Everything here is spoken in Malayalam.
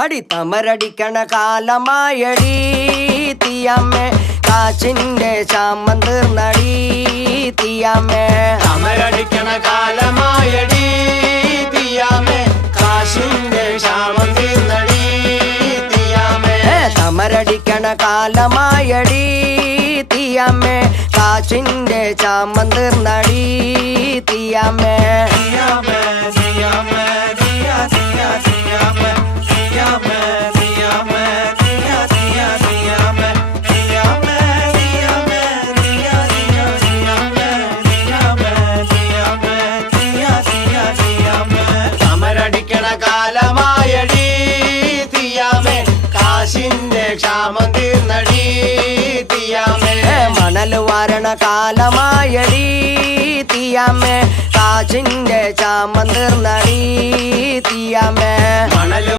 അടി തമരടിക്കണ കാലമായടി തീയമ്മേ കാച്ചിന്റെ ശാമം തീർന്നടി തീയമ്മേ തമരടിക്കണ കാലമായടി തീയമ്മേ കാശിന്റെ ശാമം തീർന്നടി തീയമ്മേ തമരടിക്കണ കാലമായടി തീയമ്മേ കാച്ചിന്റെ ശാമം തീർന്നടി തീയമ്മേ തീയമ്മേ തീയമ്മേ തീയ തീയ തീയമ്മേ തീയമ്മേ തീയമ്മേ തീയ തീയ തീയമ്മേ തീയമ്മേ തീയമ്മേ തീയ തീയ തീയമ്മേ തീയമ്മേ തീയമ്മേ തീയ തീയ തീയമ്മേ തമരടിക്കണ കാലമായടി തീയമ്മേ കാശിന്റെ ക്ഷാമം തീർന്നടി തീയമ്മേ മണൽ വാരണ കാലമായടി തീയമ്മേ കാച്ചിന്റെ ശാമം തീർന്നടി തീയമ്മേ മണൽ